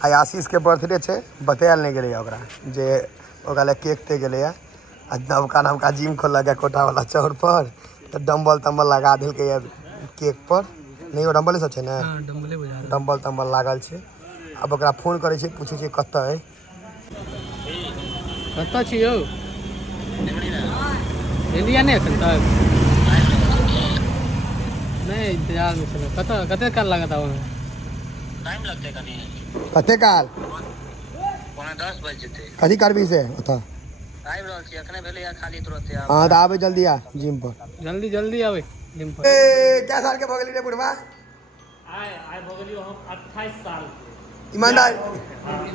आई आशीष के बर्थडे छे, बतायल नहीं गए ओकरा जे ओकरा केक ते गए। नवका नवका जिम खोल गया कोटा वाला चौर पर, तो डम्बल तम्बल लगा दिल के केक पर। नहीं वो डम्बल सब है ना, डम्बल तम्बल लागल है। अब ओकरा फोन करे छे, पूछे छे कत है, कत छियो एलिया नहीं अखन तक नहीं इंतजार में चलो। कत कते काल लागत आवे टाइम लगते कनी कते काल 10 बज जेते कथी करबी से ओता आइब रहल छी अखने भेले या खाली तुरंत आ। हां त आबे जल्दी आ जिम पर, जल्दी जल्दी आवे जिम पर। ए क्या साल के भगली रे बुढ़वा? आय भगलियो हम 28 साल के। ईमानदार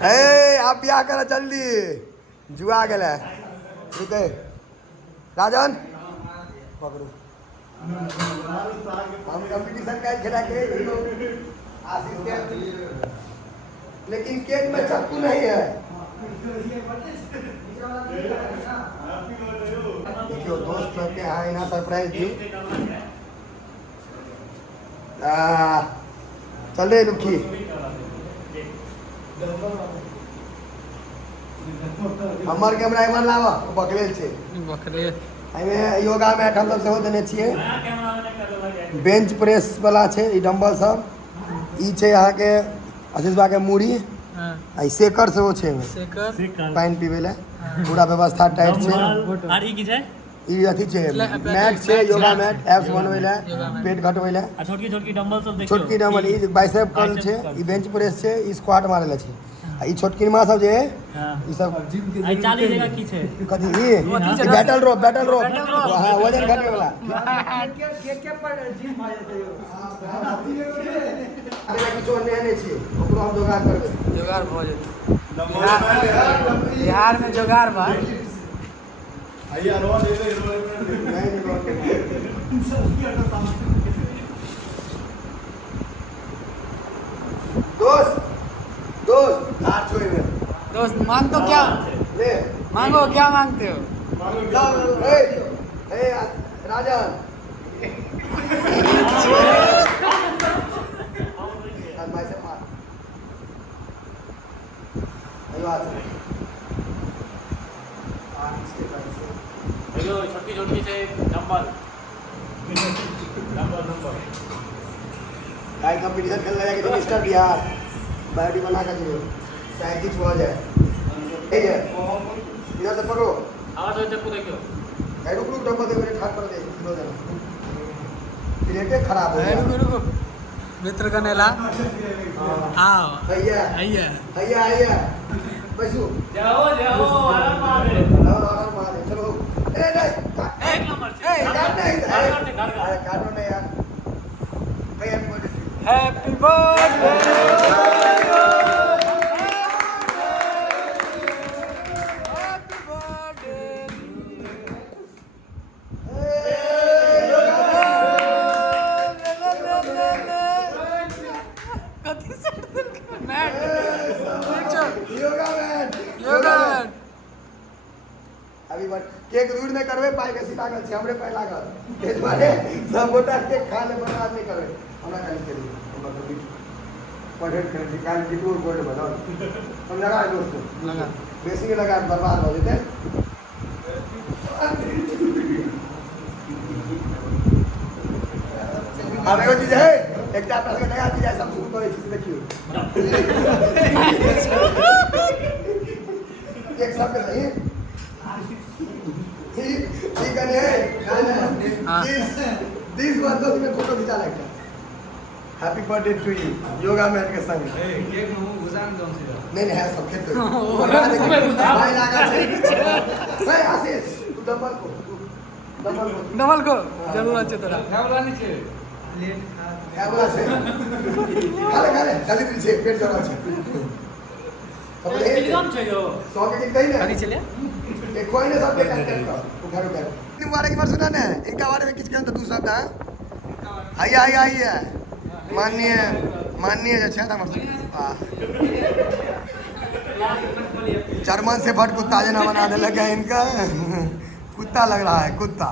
ए आप बियाह कर जल्दी, जुआ गेले। रुके राजन पकड़ू, हम कंपटीशन का खेला के आशीष के, लेकिन केक में चक्कू नहीं है। देखियो दोस्त के यहाँ इना सरप्राइज दी। चल रे लुखी, हमर कैमरा एमर लावा बकलेल छे बकरे एमे योगा मैट हम सब सेहो देने छिए। बेंच प्रेस वाला छे, ई डंबल सब, ई छे यहाँ के आशीषबा के मूड़ी, आई शेकर सेहो छे, शेकर पानी पीवे ले पूरा व्यवस्था टाइट छे। और ई की छै? ई अथी छे मैट छे, योगा मैट, एब्स बनवे ले, पेट घटवे ले, आ छोटकी छोटकी डंबल सब देखियो, छोटकी डंबल, ई बाइसेप कर्ल छे, ई बेंच प्रेस छे, ई स्क्वाट मारे ले छे। आ ई छोटकी मां सब जे ई सब आई 40 जगह की छै कथी ई बैटल रोप हां वजन घटे वाला के पर जिम भ जेतै। अरे किछो नहीं छी, ओकरो हम जोगाड़ करबे, जोगाड़ भ जेतै। बिहार में जोगाड़ बा। आइया रो दे नहीं दोस्त दोस्त हाथ छोड़ में दोस्त मांग तो क्या ले मांगो, क्या मांगते हो? ए ए राजन से मार आयो छोटकी छोटकी से डंबल गाय कंपटीशन खेलने जाएंगे तो मिस्टर बिहार बैटी बना कर दियो, साइकिल छोड़ा जाए। ठीक है इधर से पकड़ो, आवाज होते को देखियो। रुक रुक डब्बा दे मेरे खाट पर दे, लो जरा प्लेटें खराब हो गया। रुको मित्र कनेला आओ भैया भैया भैया आइए बैसो, जाओ जाओ आराम मारे आराम मारे चलो। अरे नहीं एक नंबर से अरे काटो नहीं यार। भैया हैप्पी बर्थडे अभी बट केक दूर नहीं करवे पाए के सीधा कर हमरे पे लागल ए दुआरे सब गोटा केक खा ले बर्बाद नहीं करवे हमरा खाली के लिए हमरा तो पढ़े कर निकाल के टूर बोर्ड बनाओ हम लगा दोस्तों लगा बेसी के लगा बर्बाद हो जेते। अब एगो चीज है एकटा अपना के नया चीज है, सब शुरू करे छी देखियो एक सब के नहीं ठीक है दिस बात तो में फोटो खिंचा लगता। Happy birthday to you yoga mat के संग केक में घुसान दम से नहीं है सब खेत भाई लगा छे भाई आशीष तू डबल को डबल को जरूर अच्छे तरह डबल नीचे है बोला छे खाले खाले जल्दी छे पेट जरा छे टेलीग्राम छे यो 100 के कहीं ना कनी चले एक कोई ने सब पे कांटेक्ट कर उधर उधर तुम बारे की बार सुना ना इनका बारे में किस कहन तो तू शब्द है आइए आइए आइए माननीय माननीय जे छै हमर जर्मन से फट कुत्ता जना बना दे लगे इनका कुत्ता लग रहा है कुत्ता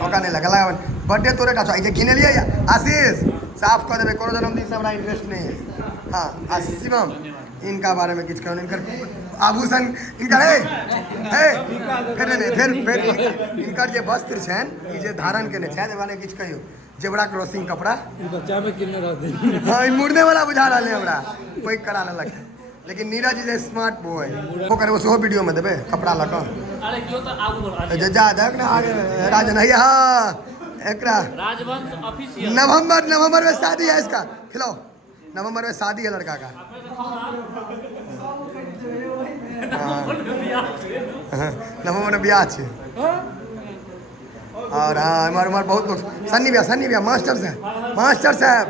मौका नहीं लगा बर्थडे तोरे का घिने लिए आशीष साफ कर देवे कोनो जन्मदिन से हमरा इंटरेस्ट नहीं है। हाँ शिवम इनका बारे में किछु कहूँ इनकर आभूषण इनकर फिर इनकर जे वस्त्र छनि ई जे धारण केने छथि बारे किछु कहियो जेबरा क्रॉसिंग कपड़ा हाँ ई मुड़ने वाला बुझा रहा है हमरा पैक करा लेलक लेकिन Neeraj is a smart boy ओकर सेहो वीडियो में देबे कपड़ा लऽ कऽ जा देख ना आगे राजन है हाँ एकरा राजवंश ऑफिशियल नवंबर में शादी है इसका खिलाओ नवंबर में शादी है लड़का का नवंबर में ब्याह छे और हाँ हमारे बहुत लोग सन्नी भैया मास्टर साहब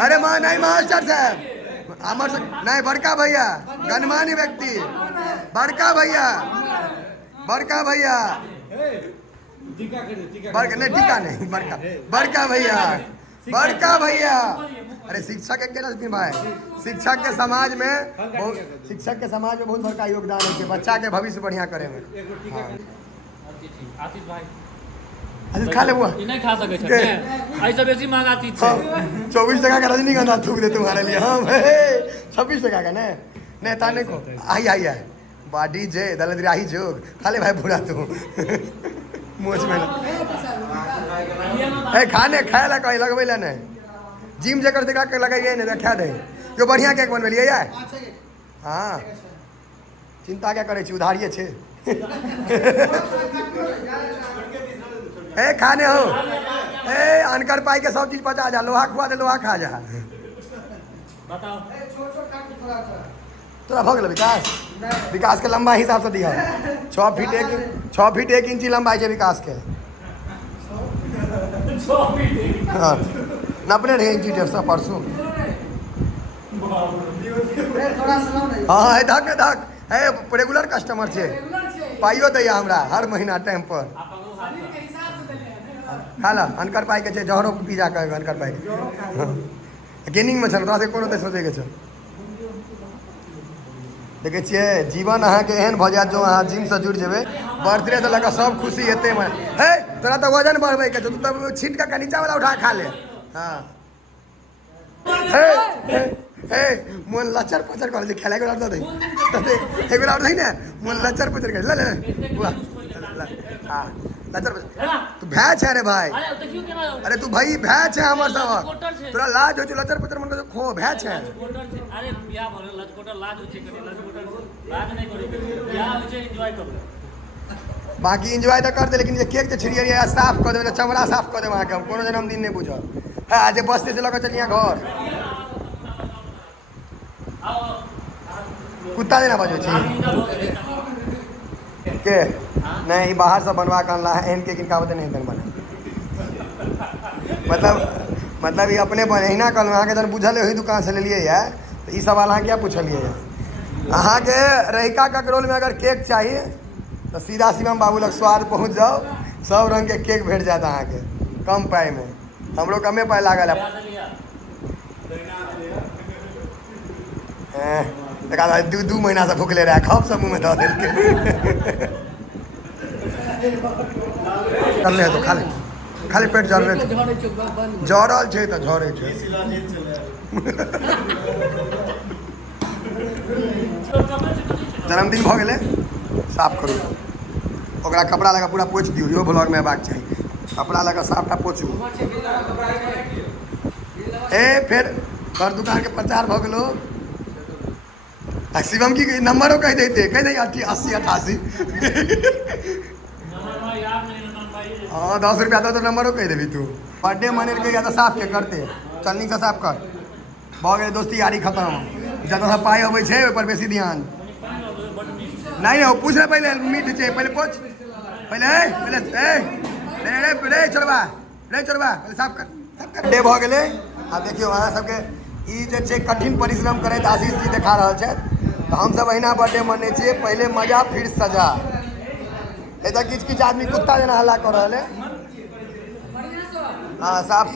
अरे माँ नहीं मास्टर साहब अमर नहीं बड़का भैया गणमान्य व्यक्ति बड़का भैया बड़का नहीं बड़का भैया अरे शिक्षक के दिन भाई शिक्षक के समाज में बहुत बड़का योगदान है बच्चा के भविष्य बढ़िया करे में आतिश भाई अच्छा खा ले हुआ नहीं खा सके छे ऐसे बेसी महंगा चीज छे 24 टका का रजनीगंधा थूक दे तुम्हारे लिए हाँ 26 टका का नहीं ताने को आई बाडी जे दलदराही जोग खा ले भाई बुढ़ा तू मोच में खाने खाए ला कहीं लगबे ला नहीं जिम जे कर देगा के लगाइए नहीं रखा दे जो बढ़िया केक बनबेलिए यार हाँ चिंता क्या करे छी उधारिये छे ए खाने हो ए अनकर पाई के सब चीज पचा जा लोहा खुआ दे लोहा खा जा बताओ तोरा भऽ गेल विकास के लंबा हिसाब से दिया 6 फीट 1 इंची लंबाई है विकास के हाँ नपने रहे इंची टेप से परसों हाँ धक है रेगुलर कस्टमर छे पाइयो दैया हमरा हर महीना टाइम पर खा ला अनकर पाई के छै जहरो पी जा के अनकर पाई गेनिंग में छल तोरा से कोनो तऽ सोचे के छै देखे छियै जीवन अहाँके एहन भऽ जायत जो अहाँ जिम से जुड़ जेबै बर्थडे से लगा सब खुशी हेतै में हे तोरा तो वजन बढ़बै के छौ तू तब छीट के नीचा वाला उठा खा ले हाँ हे मन लचर पचर कर जे खेला के लड़ दे एक बार नहीं ना मन लचर पचर कर ले हाँ लचर तू भैंस है रे भाई अरे तू भाई भैंस है हमर सब तोरा लाज हो लचर पचर मन को खो भैंस है अरे बियाह भले लचकोटर लाज होचे करे लचकोटर लाज नहीं करे बियाह होचे एंजॉय करो बाकी एंजॉय तो कर दे लेकिन ये केक जे छिड़िया साफ कर दे चमड़ा साफ कर दे वहां के कोनो जन्मदिन नहीं बुझल है आज बस्ते से लगा चलिया घर कुत्ता देना बजो छी के नहीं बाहर से बनवा कर ला है इनके किनका बते नहीं बने मतलब ये अपने बने ही ना कल अहाँ के जन बुझल वही दुकान से ले लिए यार तो ये सवाल अहाँ क्या पूछलिए अहाँ के रहिका ककरोल में अगर केक चाहिए तो सीधा शिवम बाबू लग स्वाद पहुँच जाओ सब रंग के केक भेट जाता अहाँ के कम पाई में हम लोग कमे पाई लागल है दू महीना से भूखले रहा खब सब मुँह में धो दिल के कर ले तो खाली पेट जरले जरल छै तो झरे छै जन्मदिन भऽ गेलै साफ करू ओकरा कपड़ा लगा पूरा पोछि दियौ इहो ब्लॉग में हेबाक चाही कपड़ा लगा साफटा पोछू ए फिर घर दुकान के प्रचार भऽ गेलो शिवम की नंबरों कह देते 80 88 हाँ 10 रुपया तो नंबरों कह देवी तू बर्थडे मने के या तो साफ के करते चलनी से साफ कर भऽ गेलै दोस्ती यारी खत्म जतऽ से पाई अबै छै ओहि पर बेसी ध्यान नहीं हो पूछ रहे पहले मीट छै पहले पूछ पहले रे चोरबा पहले साफ कर डे भऽ गेलै आ देखियो अहाँ सबके ई जे छै कठिन परिश्रम करैत आशीष जी देखा रहल छै तो हम सब अहिना बर्थडे मने छियै पहले मजा फिर सजा एतऽ किछु किछु आदमी कुत्ता जेना हल्ला कर रहल है हाँ साफ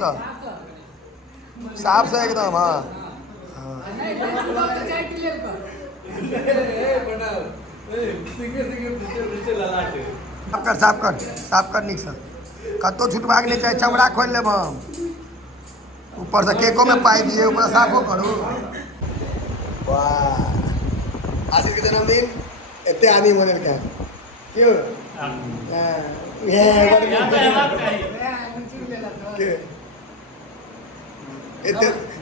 से एकदम हाँ साफ कर नीक से कतो छुटबाक नहीं चाहे चमड़ा खोल लेब हम ऊपर से केको में पाई दिए ऊपर साफो करू वाह आशीष के जन्मदिन एते आदमी बनल क्या क्यों ये यहाँ पे हेबाक चाही के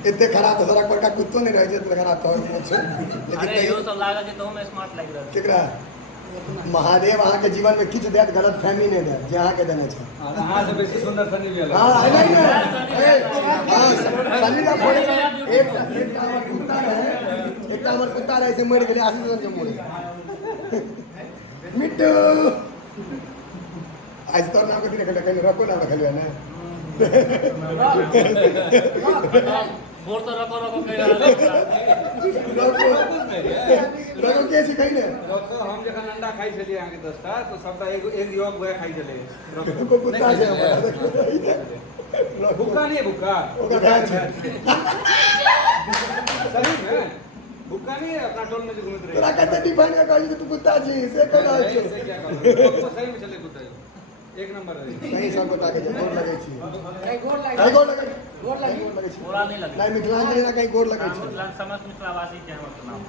एते खराब तो सड़क पर का कुत्तो नहीं रह जेते खराब तो लेकिन अरे यो सब लागल छै तो में स्मार्ट लागि रहल छै केकरा महादेव अहाँ के जीवन में किछु देत गलत फहमी नहीं देत जे अहाँ के देने छै अहाँ से बेसी सुंदर सनी भेल हाँ नहीं हाँ सनी का फोन एक हमर कुत्ता रहे से मर गेले आशीष के मोरे मिट्टू आज तो नाम के दिन कहीं रखो ना रखल है ना बोर तो रखो रखो कहि रहल रखो के सिखाई ने तो हम जखन अंडा खाइ छलियै अहाँके 10टा तो सबटा एक योग वह खाइ छलै को कुत्ता छै भूखा नहीं है भूखा ओका खाय छै सही में भूखा नहीं है अपना टोल में जो घूमते रहे तोरा कते डिफाइन में कहली कि तू कुत्ता छी से कह रहल से छै क्या करो तो सही में चले कुत्ता एक नंबर है नहीं सब बता के गोर लगे छी कई गोर कई लागी गोर लगे गोर लागी छी बोरा नहीं लगे नहीं मिथिलांचल ना कहीं गोर लगे छी समस्त मिथिलावासी के हमर नाम